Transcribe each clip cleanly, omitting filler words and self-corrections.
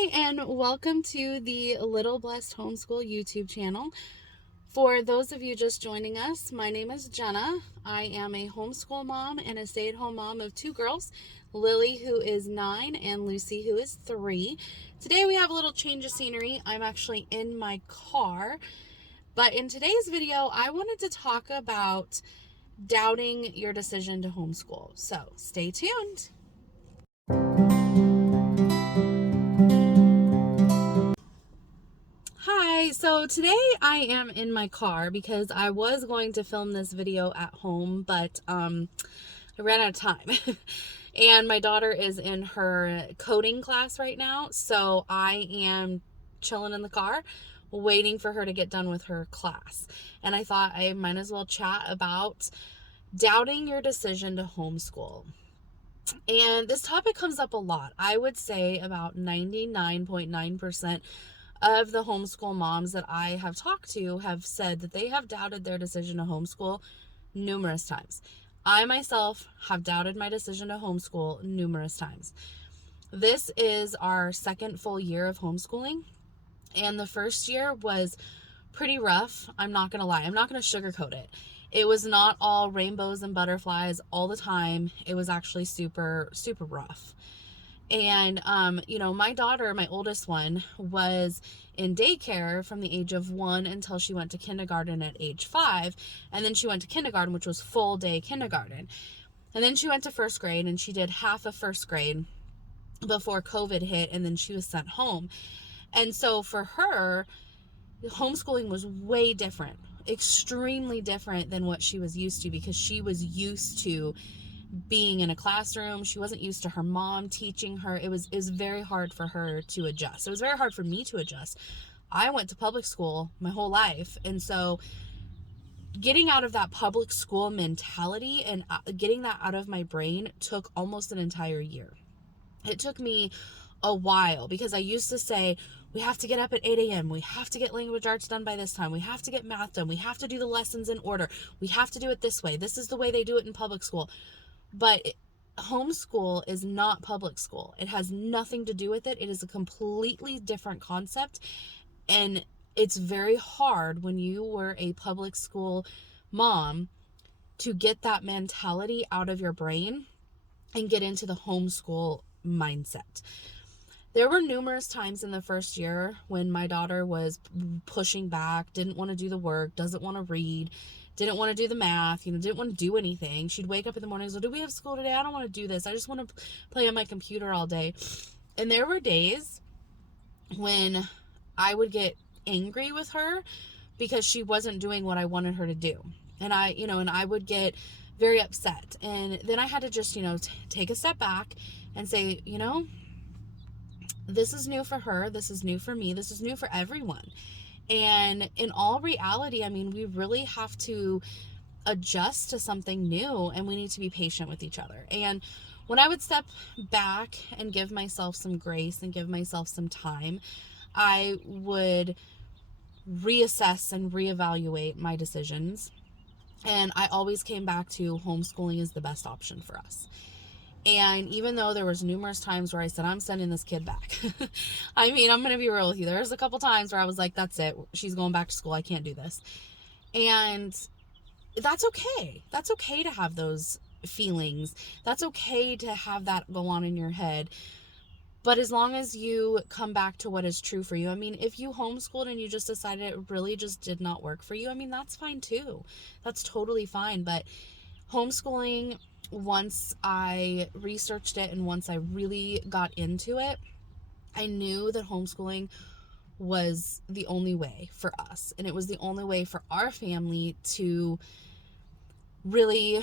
Hi, and welcome to the Little Blessed Homeschool YouTube channel. For those of you just joining us, my name is Jenna. I am a homeschool mom and a stay-at-home mom of two girls, Lily, who is 9, and Lucy, who is 3. Today we have a little change of scenery. I'm actually in my car, but in today's video, I wanted to talk about doubting your decision to homeschool. So stay tuned. Hi, so today I am in my car because I was going to film this video at home, but I ran out of time. And my daughter is in her coding class right now, so I am chilling in the car waiting for her to get done with her class. And I thought I might as well chat about doubting your decision to homeschool. And this topic comes up a lot. I would say about 99.9% of the homeschool moms that I have talked to have said that they have doubted their decision to homeschool numerous times. I myself have doubted my decision to homeschool numerous times. This is our second full year of homeschooling, and the first year was pretty rough. I'm not going to lie. I'm not going to sugarcoat it. It was not all rainbows and butterflies all the time. It was actually super, super rough. And, my daughter, my oldest one, was in daycare from the age of 1 until she went to kindergarten at age 5. And then she went to kindergarten, which was full day kindergarten. And then she went to first grade, and she did half of first grade before COVID hit, and then she was sent home. And so for her, homeschooling was way different, extremely different than what she was used to, because she was used to being in a classroom. She wasn't used to her mom teaching her. It was very hard for her to adjust. It was very hard for me to adjust. I went to public school my whole life, and so getting out of that public school mentality and getting that out of my brain took almost an entire year. It took me a while, because I used to say, we have to get up at 8 a.m. We have to get language arts done by this time. We have to get math done. We have to do the lessons in order. We have to do it this way. This is the way they do it in public school. But homeschool is not public school. It has nothing to do with it. It is a completely different concept. And it's very hard when you were a public school mom to get that mentality out of your brain and get into the homeschool mindset. There were numerous times in the first year when my daughter was pushing back, didn't want to do the work, doesn't want to read, didn't want to do the math, didn't want to do anything. She'd wake up in the morning and go, do we have school today? I don't want to do this. I just want to play on my computer all day. And there were days when I would get angry with her because she wasn't doing what I wanted her to do. And I would get very upset. And then I had to just, take a step back and say, this is new for her. This is new for me. This is new for everyone. And in all reality, we really have to adjust to something new, and we need to be patient with each other. And when I would step back and give myself some grace and give myself some time, I would reassess and reevaluate my decisions. And I always came back to homeschooling is the best option for us. And even though there was numerous times where I said, I'm sending this kid back. I'm going to be real with you. There's a couple times where I was like, that's it. She's going back to school. I can't do this. And that's okay. That's okay to have those feelings. That's okay to have that go on in your head. But as long as you come back to what is true for you, if you homeschooled and you just decided it really just did not work for you, that's fine too. That's totally fine. But homeschooling, once I researched it and once I really got into it, I knew that homeschooling was the only way for us. And it was the only way for our family to really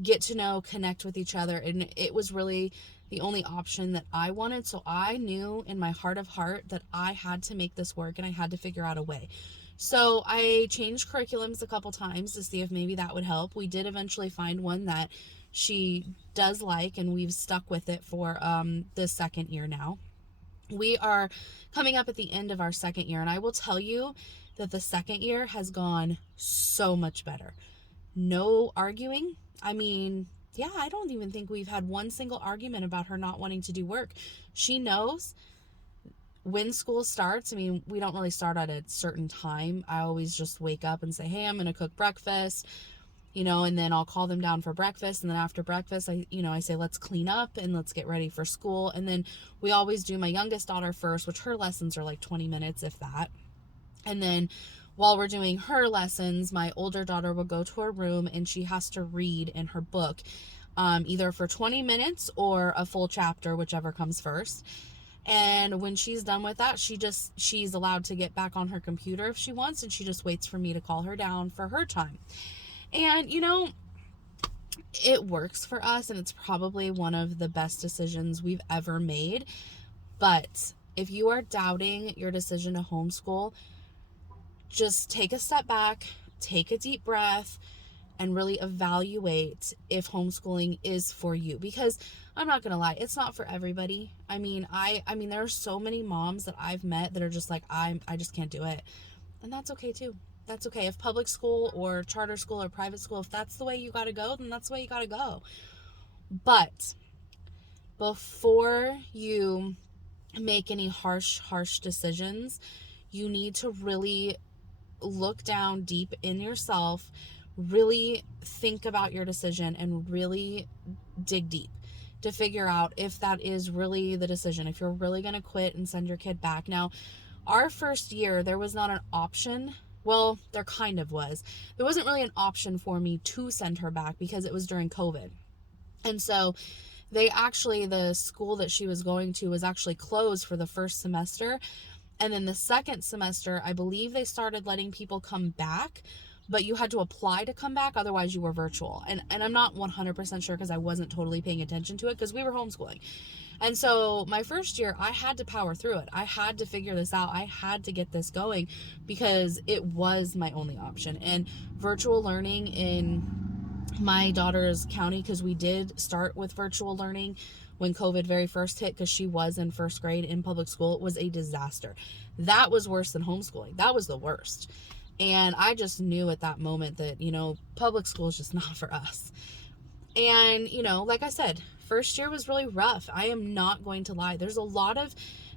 get to know, connect with each other. And it was really the only option that I wanted. So I knew in my heart of heart that I had to make this work and I had to figure out a way. So I changed curriculums a couple times to see if maybe that would help. We did eventually find one that she does like, and we've stuck with it for the second year now. We are coming up at the end of our second year, and I will tell you that the second year has gone so much better. No arguing. I don't even think we've had one single argument about her not wanting to do work. She knows when school starts, I mean, we don't really start at a certain time. I always just wake up and say, hey, I'm going to cook breakfast, and then I'll call them down for breakfast. And then after breakfast, I say, let's clean up and let's get ready for school. And then we always do my youngest daughter first, which her lessons are like 20 minutes, if that. And then while we're doing her lessons, my older daughter will go to her room and she has to read in her book, either for 20 minutes or a full chapter, whichever comes first. And when she's done with that, she's allowed to get back on her computer if she wants, and she just waits for me to call her down for her time. And, it works for us, and it's probably one of the best decisions we've ever made. But if you are doubting your decision to homeschool, just take a step back, take a deep breath, and really evaluate if homeschooling is for you. Because I'm not gonna lie, it's not for everybody. I mean, there are so many moms that I've met that are just like, I just can't do it. And that's okay too. That's okay. If public school or charter school or private school, if that's the way you gotta go, then that's the way you gotta go. But before you make any harsh decisions, you need to really look down deep in yourself, really think about your decision, and really dig deep to figure out if that is really the decision, if you're really going to quit and send your kid back. Now, our first year, there was not an option. Well, there kind of was. There wasn't really an option for me to send her back because it was during COVID. And so the school that she was going to was actually closed for the first semester. And then the second semester, I believe they started letting people come back, but you had to apply to come back. Otherwise, you were virtual. And I'm not 100% sure because I wasn't totally paying attention to it because we were homeschooling. And so my first year, I had to power through it. I had to figure this out. I had to get this going because it was my only option. And virtual learning in my daughter's county, because we did start with virtual learning when COVID very first hit, because she was in first grade in public school, it was a disaster. That was worse than homeschooling. That was the worst. And I just knew at that moment that, public school is just not for us. And, like I said, first year was really rough. I am not going to lie. There's a lot of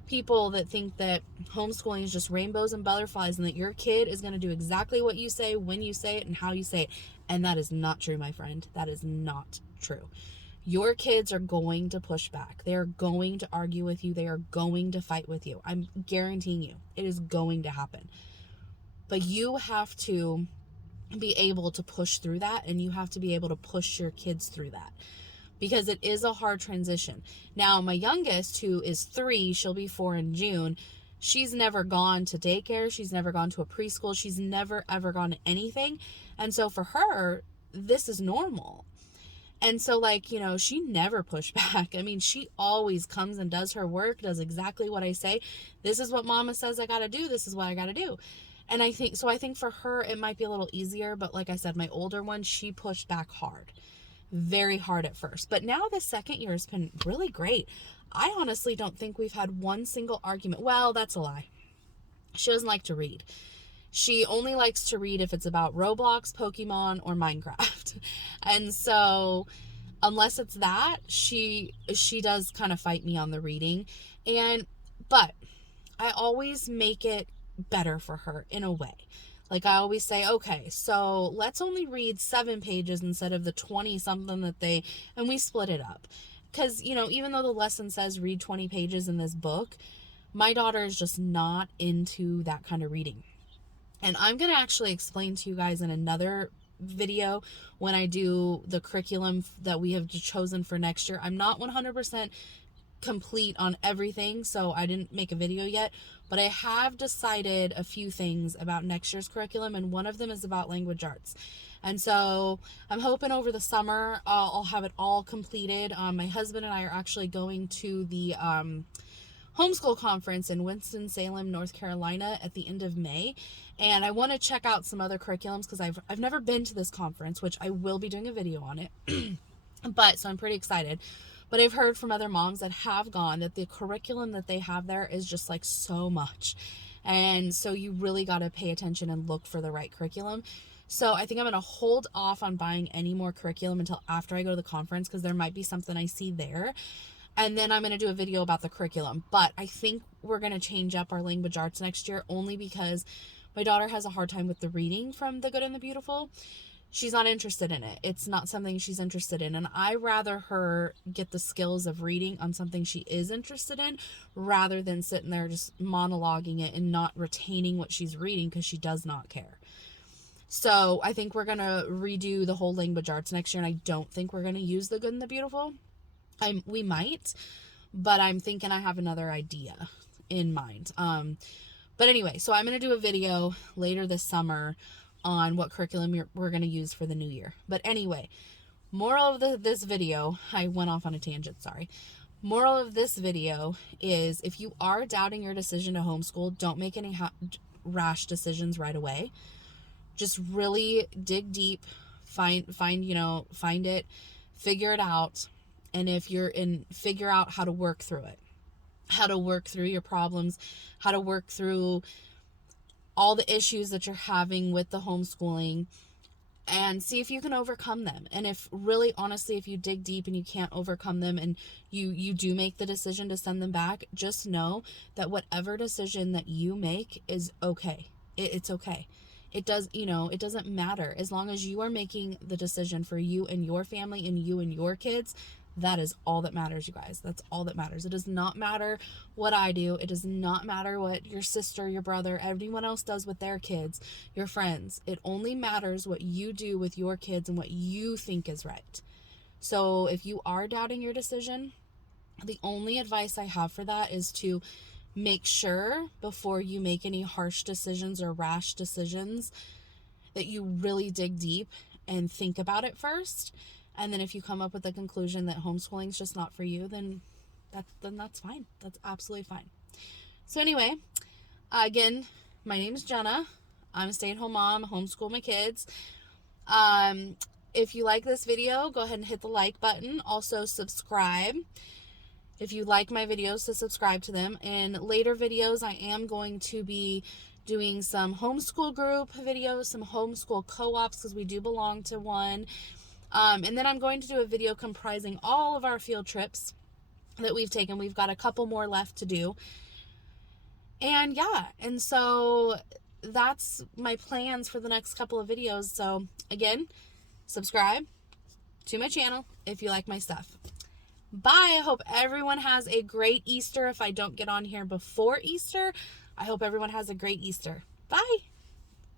people that think that homeschooling is just rainbows and butterflies and that your kid is going to do exactly what you say, when you say it, and how you say it. And that is not true, my friend. That is not true. Your kids are going to push back. They are going to argue with you. They are going to fight with you. I'm guaranteeing you it is going to happen. But you have to be able to push through that, and you have to be able to push your kids through that, because it is a hard transition. Now, my youngest, who is 3, she'll be 4 in June, she's never gone to daycare. She's never gone to a preschool. She's never, ever gone to anything. And so for her, this is normal. And so, she never pushed back. I mean, she always comes and does her work, does exactly what I say. This is what mama says I got to do. This is what I got to do. And I think for her, it might be a little easier. But like I said, my older one, she pushed back hard, very hard at first. But now the second year has been really great. I honestly don't think we've had one single argument. Well, that's a lie. She doesn't like to read. She only likes to read if it's about Roblox, Pokemon, or Minecraft. And so unless it's that, she does kind of fight me on the reading. But I always make it better for her in a way. Like I always say, okay, so let's only read 7 pages instead of the 20 something and we split it up. Because, even though the lesson says read 20 pages in this book, my daughter is just not into that kind of reading. And I'm going to actually explain to you guys in another video when I do the curriculum that we have chosen for next year. I'm not 100% complete on everything, so I didn't make a video yet, but I have decided a few things about next year's curriculum, and one of them is about language arts. And so I'm hoping over the summer I'll have it all completed. My husband and I are actually going to the homeschool conference in Winston-Salem, North Carolina at the end of May. And I want to check out some other curriculums because I've never been to this conference, which I will be doing a video on it. So I'm pretty excited. But I've heard from other moms that have gone that the curriculum that they have there is just like so much. And so you really got to pay attention and look for the right curriculum. So I think I'm going to hold off on buying any more curriculum until after I go to the conference because there might be something I see there. And then I'm going to do a video about the curriculum. But I think we're going to change up our language arts next year, only because my daughter has a hard time with the reading from The Good and the Beautiful. She's not interested in it. It's not something she's interested in. And I rather her get the skills of reading on something she is interested in, rather than sitting there just monologuing it and not retaining what she's reading because she does not care. So I think we're going to redo the whole language arts next year. And I don't think we're going to use The Good and the Beautiful. We might, but I'm thinking I have another idea in mind. But anyway, so I'm going to do a video later this summer on what curriculum we're going to use for the new year. But anyway, moral of this video, I went off on a tangent, sorry. Moral of this video is, if you are doubting your decision to homeschool, don't make any rash decisions right away. Just really dig deep, find it, figure it out. And if you're figure out how to work through it, how to work through your problems, how to work through all the issues that you're having with the homeschooling, and see if you can overcome them. And if really, honestly, if you dig deep and you can't overcome them and you do make the decision to send them back, just know that whatever decision that you make is okay. It's okay. It doesn't matter. As long as you are making the decision for you and your family and you and your kids, that is all that matters, you guys. That's all that matters. It does not matter what I do. It does not matter what your sister, your brother, everyone else does with their kids, your friends. It only matters what you do with your kids and what you think is right. So if you are doubting your decision, the only advice I have for that is to make sure before you make any harsh decisions or rash decisions that you really dig deep and think about it first. And then if you come up with the conclusion that homeschooling is just not for you, then that's fine. That's absolutely fine. So anyway, again, my name is Jenna. I'm a stay-at-home mom, homeschool my kids. If you like this video, go ahead and hit the like button. Also subscribe. If you like my videos, to subscribe to them. In later videos, I am going to be doing some homeschool group videos, some homeschool co-ops, because we do belong to one. And then I'm going to do a video comprising all of our field trips that we've taken. We've got a couple more left to do. And yeah, and so that's my plans for the next couple of videos. So again, subscribe to my channel if you like my stuff. Bye. I hope everyone has a great Easter. If I don't get on here before Easter, I hope everyone has a great Easter. Bye.